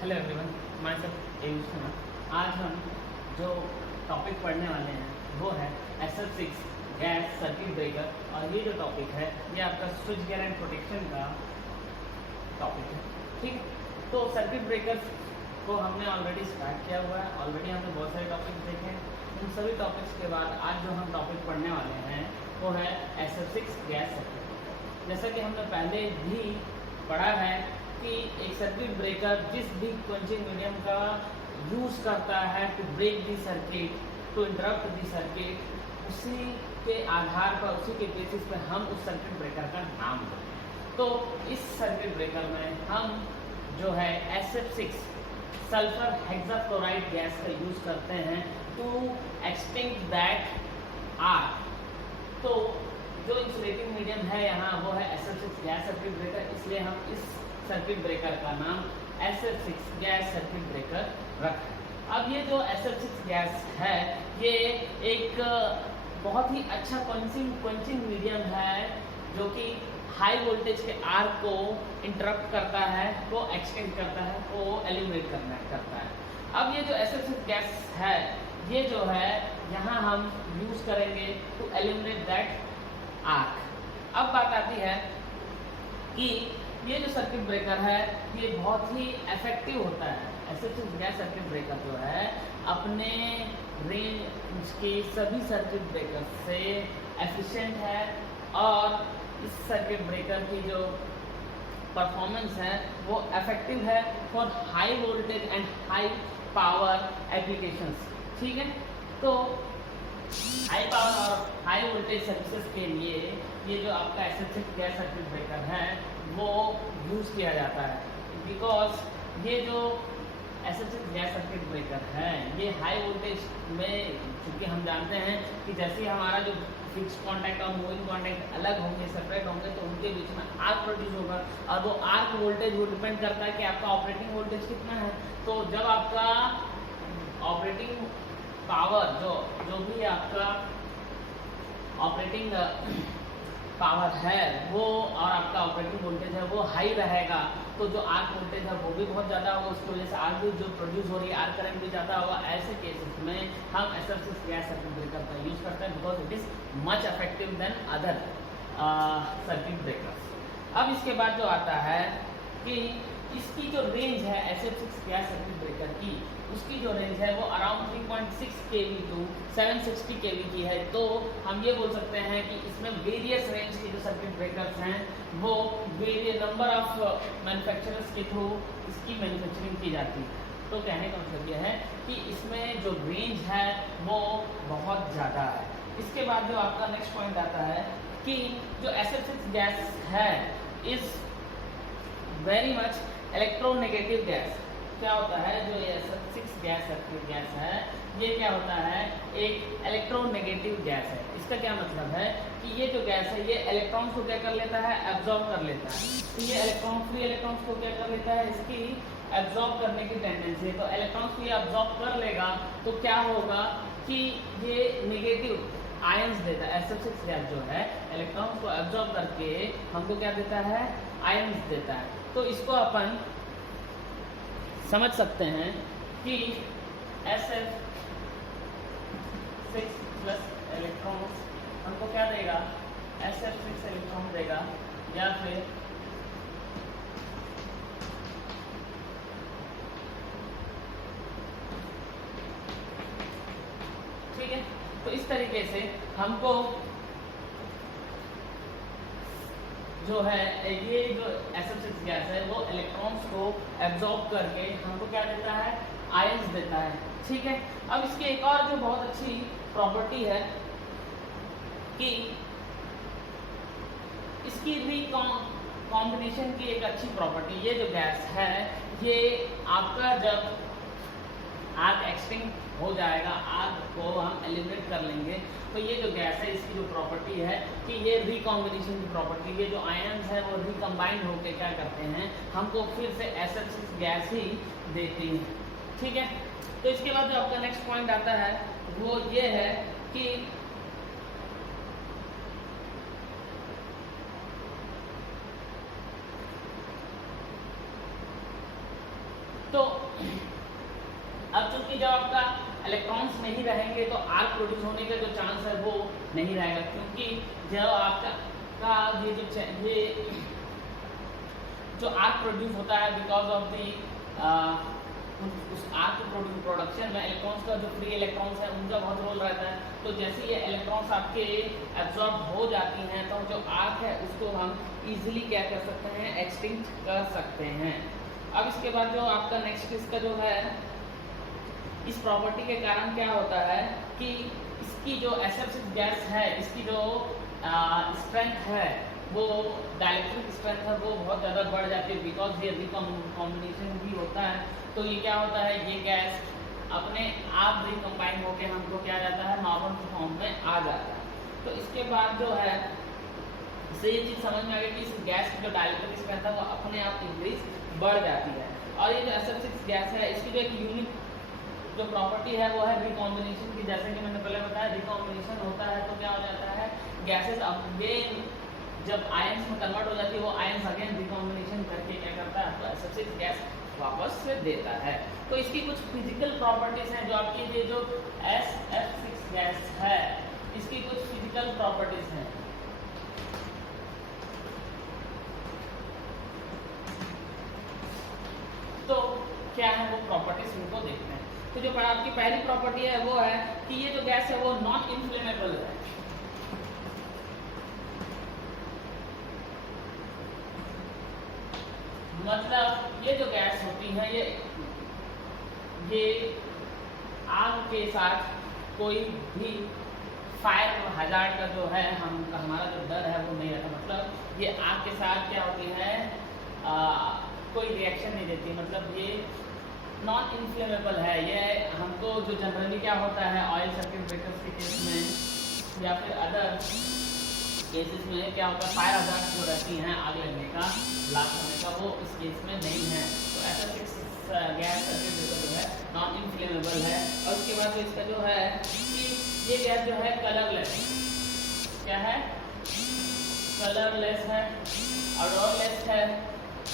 Hello everyone, my self Ayushna. आज हम जो टॉपिक पढ़ने वाले हैं वो है SF6 गैस सर्किट ब्रेकर। और ये जो टॉपिक है ये आपका स्विच गियर एंड प्रोटेक्शन का टॉपिक है। ठीक है, तो सर्किट ब्रेकर्स को हमने ऑलरेडी स्टार्ट किया हुआ है। ऑलरेडी हमने बहुत सारे टॉपिक्स देखे हैं। उन सभी टॉपिक्स के बाद आज जो हम टॉपिक पढ़ने वाले हैं वो है SF6 गैस सर्किट ब्रेकर। जैसा कि हमने पहले भी पढ़ा है कि एक सर्किट ब्रेकर जिस भी क्वेंचिंग मीडियम का यूज़ करता है to break the circuit, to interrupt the circuit, उसी के आधार पर, उसी के बेसिस पे हम उस सर्किट ब्रेकर का नाम देते हैं। तो इस सर्किट ब्रेकर में हम जो है SF6 सल्फर हेक्साक्लोराइड गैस का यूज़ करते हैं टू एक्सटिंक्ट दैट आर्क। तो जो इंसुलेटिंग मीडियम है यहाँ वो है SF6 गैस सर्किट ब्रेकर, इसलिए हम इस सर्किट ब्रेकर का नाम SF6 गैस सर्किट ब्रेकर रखा। अब ये जो SF6 गैस है ये एक बहुत ही अच्छा क्वेंचिंग मीडियम है जो कि हाई वोल्टेज के आर्क को इंटरप्ट करता है, को एक्सटेंड करता है, को एलिमिनेट करता है। अब ये जो SF6 गैस है ये जो है यहाँ हम यूज़ करेंगे टू एलिमिनेट दैट आर्क। अब बात आती है कि ये जो सर्किट ब्रेकर है ये बहुत ही इफेक्टिव होता है। SF6 गैस सर्किट ब्रेकर जो है अपने रेंज के सभी सर्किट ब्रेकर से एफिशिएंट है और इस सर्किट ब्रेकर की जो परफॉर्मेंस है वो इफेक्टिव है for high voltage and high power applications. ठीक है, तो हाई पावर और हाई वोल्टेज सर्विसेज के लिए ये जो आपका SF6 गैस सर्किट ब्रेकर है वो यूज़ किया जाता है, बिकॉज ये जो SF6 गैस सर्किट ब्रेकर है ये हाई वोल्टेज में, क्योंकि हम जानते हैं कि जैसे ही हमारा जो फिक्स कॉन्टैक्ट और मूविंग कॉन्टैक्ट अलग होंगे, सेपरेट होंगे, तो उनके बीच में आर्क प्रोड्यूस होगा और वो आर्क वोल्टेज वो डिपेंड करता है कि आपका ऑपरेटिंग वोल्टेज कितना है। तो जब आपका ऑपरेटिंग पावर जो भी आपका ऑपरेटिंग पावर है वो और आपका ऑपरेटिंग वोल्टेज है वो हाई रहेगा, तो जो आर्क वोल्टेज है वो भी बहुत ज़्यादा होगा, उसकी वजह से आर्क भी जो प्रोड्यूस हो रही है आर्क करंट भी ज़्यादा होगा। ऐसे केसेस में हम SF6 गैस सर्किट ब्रेकर का यूज़ करते हैं because it is much effective than other circuit breakers. अब इसके बाद जो आता है कि इसकी जो रेंज है SF6 गैस सर्किट ब्रेकर की, उसकी जो रेंज है वो अराउंड 3.6 kV टू 760 kV की है। तो हम ये बोल सकते हैं कि इसमें वेरियस रेंज के जो सर्किट ब्रेकर्स हैं वो वेरियस नंबर ऑफ मैन्युफैक्चरर्स के थ्रू इसकी मैन्युफैक्चरिंग की जाती है। तो कहने का मतलब यह है कि इसमें जो रेंज है वो बहुत ज़्यादा है। इसके बाद जो आपका नेक्स्ट पॉइंट आता है कि जो SF6 गैस है is very much electronegative gas. क्या होता है जो ये SF6 गैस सर्किट गैस है ये क्या होता है, एक इलेक्ट्रोनेगेटिव गैस है। इसका क्या मतलब है कि ये जो गैस है ये इलेक्ट्रॉन्स को क्या कर लेता है, एब्जॉर्ब कर लेता है। तो ये फ्री इलेक्ट्रॉन्स को क्या कर लेता है, इसकी एब्जॉर्ब करने की टेंडेंसी है। तो इलेक्ट्रॉन्स को ये एब्जॉर्ब कर लेगा तो क्या होगा कि ये नेगेटिव आयंस देता है। SF6 गैस जो है इलेक्ट्रॉन्स को एब्जॉर्ब करके हमको क्या देता है, आयंस देता है। तो इसको अपन समझ सकते हैं कि SF6 प्लस इलेक्ट्रॉन्स हमको क्या देगा, SF6 इलेक्ट्रॉन देगा, या फिर ठीक है। तो इस तरीके से हमको जो है ये जो SF6 गैस है वो इलेक्ट्रॉन्स को एब्जॉर्ब करके हमको क्या देता है, आयंस देता है। ठीक है, अब इसकी एक और जो बहुत अच्छी प्रॉपर्टी है कि इसकी रिकॉम्बिनेशन की एक अच्छी प्रॉपर्टी, ये जो गैस है ये आपका जब आर्क एक्सटिंक्ट हो जाएगा, आर्क को हम एलिमिनेट कर लेंगे, तो ये जो गैस है इसकी जो प्रॉपर्टी है कि ये रिकॉम्बिनेशन की प्रॉपर्टी, ये जो आयन्स है वो रिकम्बाइंड होकर क्या करते हैं, हमको फिर से SF6 गैस ही देती है। ठीक है, तो इसके बाद जो आपका नेक्स्ट पॉइंट आता है वो ये है कि तो अब चूंकि जब आपका इलेक्ट्रॉन्स नहीं रहेंगे तो आर्क प्रोड्यूस होने का जो चांस है वो नहीं रहेगा, क्योंकि जब आपका ये जो आर्क प्रोड्यूस होता है बिकॉज ऑफ दी उस आर्क प्रोडक्शन में इलेक्ट्रॉन्स का जो फ्री इलेक्ट्रॉन्स है उनका बहुत रोल रहता है। तो जैसे ये इलेक्ट्रॉन्स आपके एब्जॉर्ब हो जाती हैं तो जो आर्क है उसको हम इजीली क्या कर सकते हैं, एक्सटिंक्ट कर सकते हैं। अब इसके बाद जो आपका नेक्स्ट इसका जो है, इस प्रॉपर्टी के कारण क्या होता है कि इसकी जो SF6 गैस है, इसकी जो स्ट्रेंथ है वो डाइलेक्ट्रिक स्ट्रेंथ है वो बहुत ज़्यादा बढ़ जाती है, बिकॉज ये रिकॉम्बिनेशन भी होता है। तो ये क्या होता है, ये गैस अपने आप रिकम्बाइन होकर हमको क्या जाता है, नॉर्मल फॉर्म में आ जाता है। तो इसके बाद जो है इससे ये चीज़ समझ में आ गई कि इस गैस की जो डाइलेक्ट्रिक स्ट्रेंथ है वो अपने आप इंक्रीज बढ़ जाती है। और ये जो SF6 गैस है इसकी जो एक यूनिक जो प्रॉपर्टी है वो है रिकॉम्बिनेशन की। जैसे कि मैंने पहले बताया, रिकॉम्बिनेशन होता है तो क्या हो जाता है, गैसेस अगेन जब आयंस में कन्वर्ट हो जाती है वो आयंस अगेन रिकॉम्बिनेशन करके क्या करता है, तो SF6 गैस वापस से देता है। तो इसकी कुछ फिजिकल प्रॉपर्टीज हैं जो आपकी ये जो SF6 गैस है इसकी कुछ फिजिकल प्रॉपर्टीज हैं। तो क्या है वो प्रॉपर्टीज, उनको देखते हैं। तो जो आपकी पहली प्रॉपर्टी है वो है कि ये जो गैस है वो नॉन इन्फ्लेमेबल है। मतलब ये जो गैस होती है ये आग के साथ कोई भी फायर हजार्ड का जो है हमारा जो डर है वो नहीं रहता। मतलब ये आग के साथ क्या होती है, कोई रिएक्शन नहीं देती। मतलब ये नॉन इन्फ्लेमेबल है। ये हमको जो जनरली क्या होता है ऑयल सर्किट ब्रेकर्स के केस में या फिर अदर केसेस में क्या होता है, फायर हजार्ड जो रहती हैं आग लगने का, ब्लास्ट होने का, वो इस केस में नहीं है। तो SF6 गैस सर्किट ब्रेकर जो है नॉन इन्फ्लेमेबल है। और उसके बाद तो इसका जो है कि ये गैस जो है कलरलेस, क्या है, कलरलेस है, ऑडरलेस है,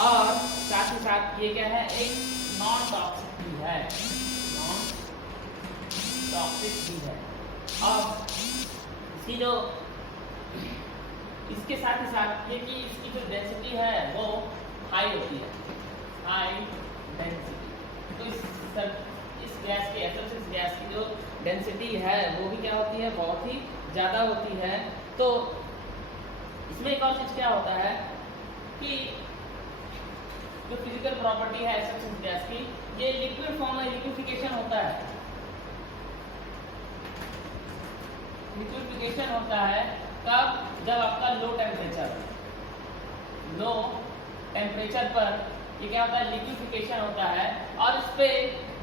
और साथ ही साथ ये क्या है, एक नॉन टॉक्सिक भी है, नॉन टॉक्सिक भी है। और इसकी जो इसके साथ ही साथ ये कि इसकी जो डेंसिटी है वो हाई होती है, हाई डेंसिटी। तो इस गैस की SF6 गैस की जो डेंसिटी है वो भी क्या होती है, बहुत ही ज़्यादा होती है। तो इसमें एक और चीज़ क्या होता है कि जो फिजिकल प्रॉपर्टी है SF6 गैस की, ये लिक्विड फॉर्म में लिक्विफिकेशन होता है। लिक्विफिकेशन होता है कब, जब आपका लो टेम्परेचर पर ये क्या होता है, लिक्विफिकेशन होता है। और इस पे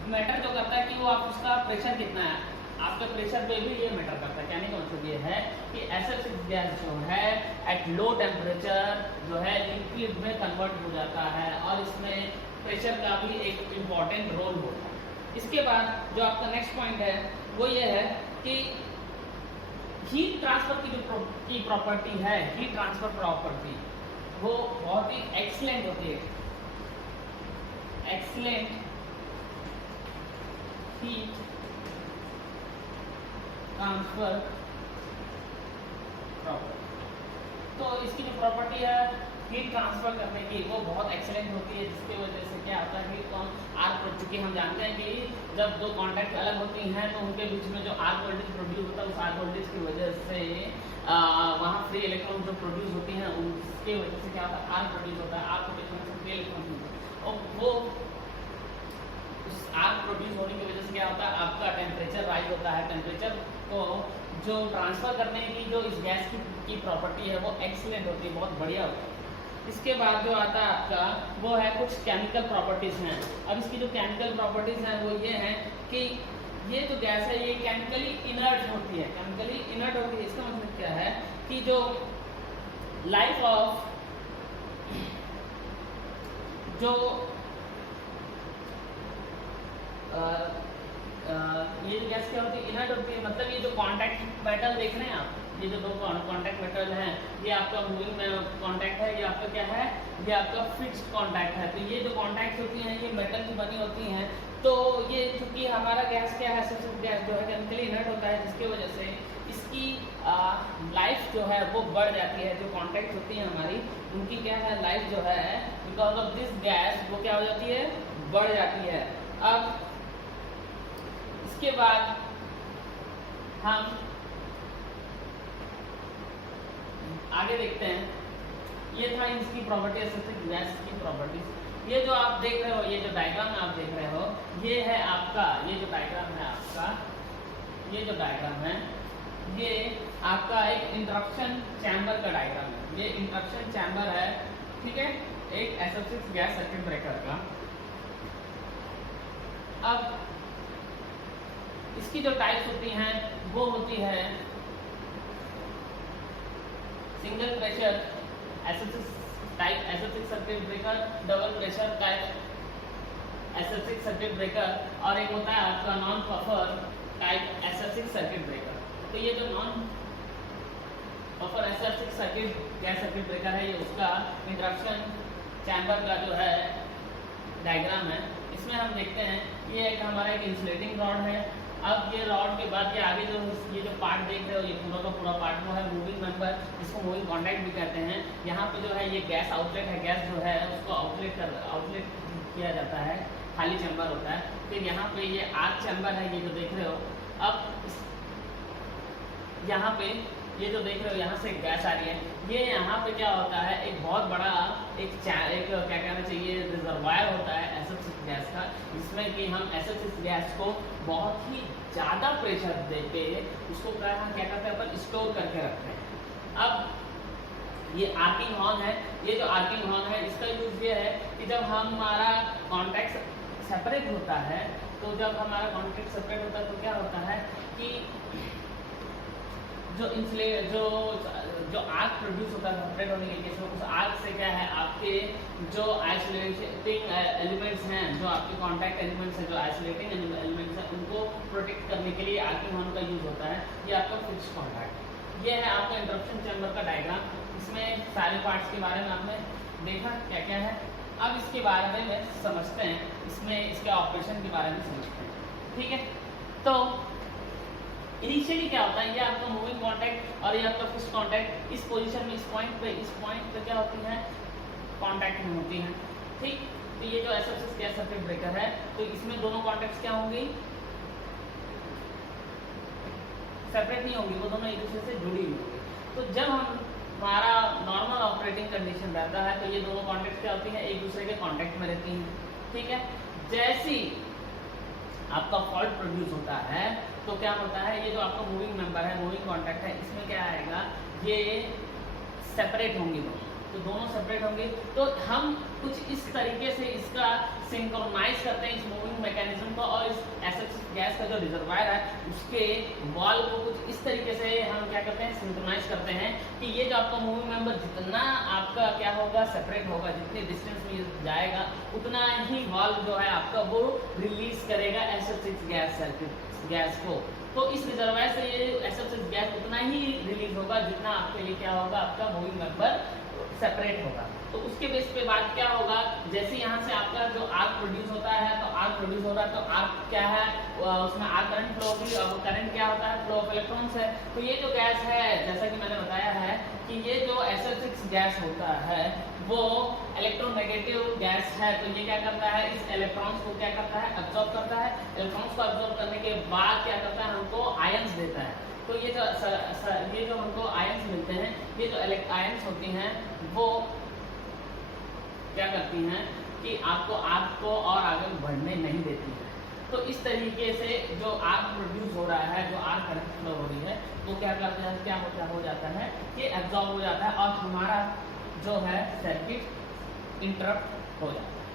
मैटर जो करता है कि वो आप उसका प्रेशर कितना है, आपके प्रेशर पे भी ये मैटर करता है। कहने का मतलब ये है कि SF6 गैस जो है एट लो टेम्परेचर जो है लिक्विड में कन्वर्ट हो जाता है, और इसमें प्रेशर का भी एक इम्पॉर्टेंट रोल होता है। इसके बाद जो आपका नेक्स्ट पॉइंट है वो ये है कि हीट ट्रांसफर की जो की प्रॉपर्टी है, हीट ट्रांसफर प्रॉपर्टी वो बहुत ही एक्सीलेंट होती है, एक्सीलेंट हीट ट्रांसफर प्रॉपर्टी। तो इसकी जो प्रॉपर्टी है हीट ट्रांसफर करने की वो बहुत एक्सीलेंट होती है, जिसकी वजह से क्या होता है हीट आर्क, चूँकि हम जानते हैं कि जब दो कॉन्टैक्ट अलग होती हैं तो उनके बीच में जो आर्क वोल्टेज प्रोड्यूस होता है उस आर्क वोल्टेज की वजह से वहाँ फ्री इलेक्ट्रॉन जो प्रोड्यूस होती हैं उसके वजह से क्या होता है, आर्क प्रोड्यूस होता है। आर्क प्रोड्यूस होने से फ्री इलेक्ट्रॉन और वो उस आर्क प्रोड्यूस होने की वजह से क्या होता है, आपका टेम्परेचर राइज होता है। टेम्परेचर को जो ट्रांसफ़र करने की जो इस गैस की प्रॉपर्टी है वो एक्सीलेंट होती है, बहुत बढ़िया होती है। इसके बाद जो आता है आपका वो है कुछ केमिकल प्रॉपर्टीज़ हैं। अब इसकी जो केमिकल प्रॉपर्टीज़ हैं वो ये हैं कि ये जो गैस है ये केमिकली इनर्ट होती है, केमिकली इनर्ट होती है। इसका मतलब क्या है कि जो लाइफ ऑफ जो ये जो गैस क्या होती है, इनर्ट होती है। मतलब ये जो कॉन्टैक्ट मेटल देख रहे हैं आप, ये जो दो कॉन्टैक्ट मेटल हैं, ये आपका मूविंग कॉन्टैक्ट है, ये आपका क्या है, ये आपका फिक्स्ड कॉन्टैक्ट है। तो ये जो कॉन्टैक्ट होती हैं ये मेटल की बनी होती हैं। तो ये चूँकि हमारा गैस क्या है, सबसे गैस जो है केमिकली इनर्ट होता है, जिसकी वजह से इसकी लाइफ जो है वो बढ़ जाती है। जो कॉन्टैक्ट होती है हमारी, उनकी क्या है लाइफ जो है, बिकॉज ऑफ दिस गैस वो क्या हो जाती है, बढ़ जाती है। अब इसके बाद हम आगे देखते हैं। ये था इसकी प्रॉपर्टी, एसिडिक गैस की प्रॉपर्टीज। ये जो आप देख रहे हो, ये जो डायग्राम आप देख रहे हो, ये है आपका, ये जो डायग्राम है आपका, ये जो डायग्राम है, ये आपका एक इंटरप्शन चैम्बर का डायग्राम है। ये इंटरप्शन चैम्बर है, ठीक है, एक SF6 गैस सर्किट ब्रेकर का। अब इसकी जो टाइप्स होती हैं वो होती है single pressure SF6 type SF6 circuit breaker, double pressure type SF6 circuit breaker, और एक होता है आपका non puffer type SF6 circuit breaker. तो ये जो non puffer SF6 circuit gas circuit breaker है, ये उसका इंटरप्शन चैम्बर का जो है डायग्राम है। इसमें हम देखते हैं ये एक हमारा एक इंसुलेटिंग रॉड है। अब ये रॉड के बाद ये आगे जो ये जो पार्ट देख रहे हो, ये पूरा का पूरा पार्ट वो है मूविंग मेंबर, जिसको मूविंग कॉन्टैक्ट भी कहते हैं। यहाँ पे जो है ये गैस आउटलेट है, गैस जो है उसको आउटलेट किया जाता है, खाली चैम्बर होता है। फिर यहाँ पे ये आर्क चैम्बर है, ये जो देख रहे हो। अब यहाँ पे ये जो देख रहे हो, यहाँ से गैस आ रही है। ये यहाँ पे क्या होता है, एक बहुत बड़ा एक क्या कहना चाहिए, रिजर्वायर होता है SF6 गैस का, जिसमें कि हम SF6 गैस को बहुत ही ज़्यादा प्रेशर देके उसको क्या कहते हैं अपन, स्टोर करके रखते हैं। अब ये आर्किंग हॉर्न है। ये जो आर्किंग हॉर्न है, इसका यूज़ ये है कि जब हमारा कॉन्टैक्ट सेपरेट होता है, तो जब हमारा कॉन्टैक्ट सेपरेट होता है तो क्या होता है कि जो आर्क प्रोड्यूस होता है सेपरेट होने के केस में, उस आर्क से क्या है, आपके जो आइसोलेटिंग एलिमेंट्स हैं, जो आपके कॉन्टैक्ट एलिमेंट्स हैं, जो आइसोलेटिंग एलिमेंट्स हैं, उनको प्रोटेक्ट करने के लिए आर्किंग हॉर्न का यूज होता है। ये आपका फिक्स्ड कॉन्टैक्ट। ये है आपका इंटरप्शन चैम्बर का डायग्राम। इसमें सारे पार्ट्स के बारे में आपने देखा क्या क्या है। अब इसके बारे में समझते हैं, इसमें इसके ऑपरेशन के बारे में समझते हैं, ठीक है। तो इनिशियली क्या होता है, ये आपका मूविंग कॉन्टैक्ट और ये आपका फिक्स्ड कॉन्टैक्ट इस पोजीशन में, इस पॉइंट पे क्या होती है, कॉन्टैक्ट में होती हैं, ठीक। तो ये जो SF6 गैस सर्किट ब्रेकर है, तो इसमें दोनों कॉन्टैक्ट्स क्या होंगी, सेपरेट नहीं होंगी, वो दोनों एक दूसरे से जुड़ी हुई होंगी। तो जब हमारा नॉर्मल ऑपरेटिंग कंडीशन रहता है, तो ये दोनों कॉन्टैक्ट क्या होती हैं, एक दूसरे के कॉन्टैक्ट में रहती हैं, ठीक है। जैसी आपका फॉल्ट प्रोड्यूस होता है तो क्या होता है, ये जो आपका मूविंग मेंबर है, मूविंग कॉन्टैक्ट है, इसमें क्या आएगा, ये सेपरेट होंगे तो दोनों सेपरेट होंगे। तो हम कुछ इस तरीके से इसका सिंक्रोनाइज करते हैं इस मूविंग मैकेनिज्म को, और इस SF6 गैस का जो रिजर्वायर है उसके वॉल को कुछ इस तरीके से हम क्या करते हैं, सिंक्रोनाइज करते हैं कि ये जो आपका मूविंग मेंबर जितना आपका क्या होगा, सेपरेट होगा, जितने डिस्टेंस में जाएगा उतना ही वॉल जो है आपका वो रिलीज करेगा SF6 गैस को। तो इस रिजर्वायर से ये SF6 गैस उतना ही रिलीज होगा जितना आपके लिए क्या होगा, आपका मूविंग मेंबर सेपरेट होगा। तो उसके बेस पे बात क्या होगा, जैसे यहाँ से आपका जो आर्क प्रोड्यूस होता है, तो आर्क प्रोड्यूस हो रहा है, तो आर्क क्या है, उसमें आर्क करंट फ्लो होगी, और करंट क्या होता है, फ्लो ऑफ इलेक्ट्रॉन्स है। तो ये जो गैस है, जैसा कि मैंने बताया है कि ये जो SF6 गैस होता है वो इलेक्ट्रोनेगेटिव गैस है। तो ये क्या करता है, इस इलेक्ट्रॉन्स को क्या करता है, अब्जॉर्ब करता है। इलेक्ट्रॉन्स को अब्जॉर्ब करने के बाद क्या करता है, हमको आयंस देता है। तो ये जो हमको आयंस मिलते हैं, ये जो आयंस होती हैं वो क्या करती हैं कि आपको आर्क को और आगे बढ़ने नहीं देती है। तो इस तरीके से जो आर्क प्रोड्यूस हो रहा है, जो आर्क करंट फ्लो हो रही है, वो क्या करता है, क्या हो जाता है, ये एब्जॉर्ब हो जाता है और हमारा जो है सर्किट इंटरप्ट हो जाता है।